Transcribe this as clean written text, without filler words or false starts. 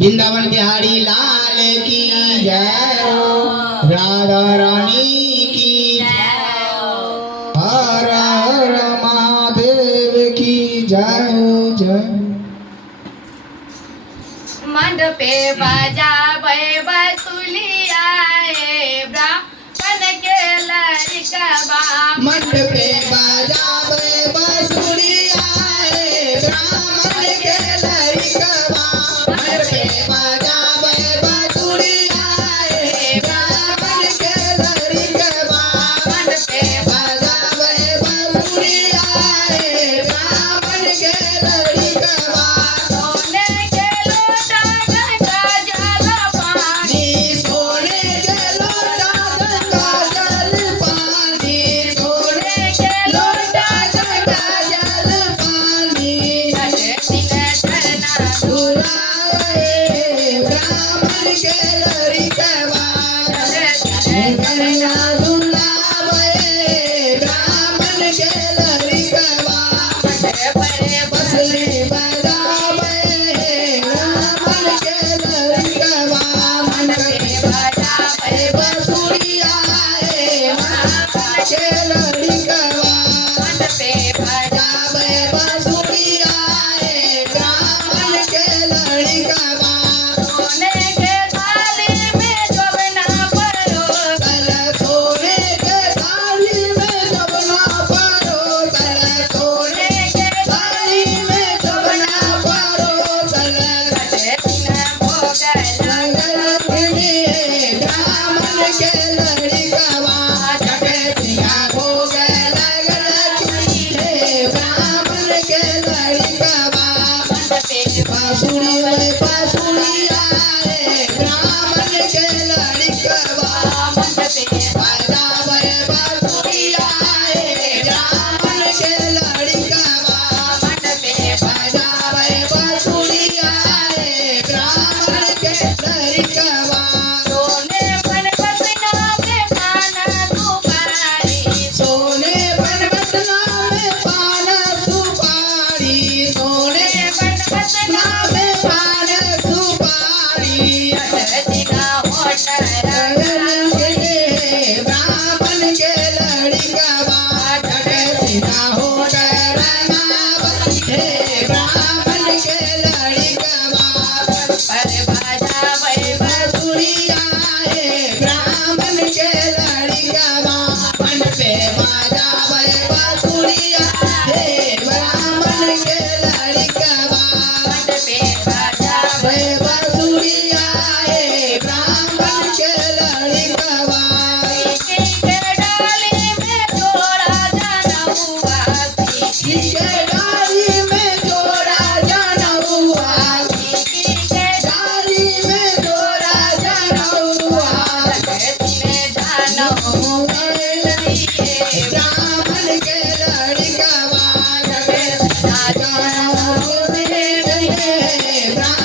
वृंदावन बिहारी लाल की जय हो, राधा रानी की जय हो, हर हर महादेव की जय हो जय। मंडपे बाजा बसुलिया ब्राह्मण के लड़कवा, मंडपे बाजा बसुलिया ब्राह्मण के लड़कवा, मंडपे बाजा बसुलिया ब्राह्मण के लड़कवा, मंडपे बाजा बसुलिया ब्राह्मण के लड़कवा, सोने के लोटा गंगा जल पानी, सोने के लोटा गंगा जल पानी, सोने के लोटा गंगा जल पानी, दुलारे ब्राह्मण के लड़कवा, कन्या दुलारे ब्राह्मण के लड़कवा, बसली बजावे ब्राह्मण के लड़कवा, मंडपे बजावे बसुरिया ब्राह्मण के लड़कवा, मंडपे बजावे बसुरिया ब्राह्मण के लड़कवा, सोने के थाली में जबना परोसल, सोने के थाली में जबना परोसल, सोने के थाली में जबना परोसल, ब्राह्मण के लड़कवा, जगतिया भोग लगल चुनिए ब्राह्मण के लड़कवा, बांसुरी बांसुरिया ब्राह्मण के लड़कवा, बजावे बांसुरिया ब्राह्मण के लड़कवा, बजावे बांसुरिया ब्राह्मण के लड़कवा, सोने पर बसना में पाना सुपारी, सोने पर बसना में पान सुपारी, सोने पर बसना में पान सुपारी, जिना होटल ब्राह्मण के लड़कवा, जगतिया होट रंगावती ब्राह्मण के लड़कवा, पर बाजा बसुरिया ब्राह्मण के लड़कवा, मंडपे बजावे बसुरिया ब्राह्मण के लड़कवा, पे बाजा बसुरिया ब्राह्मण के लड़कवा, के डाली में जोड़ा जाना हुआ, के डाली में जोड़ा जनौआ, के डाली में जोड़ा जनौआ, में जाना ब्राह्मण के लड़कवा, जगतिया जनौ ब्राह्मण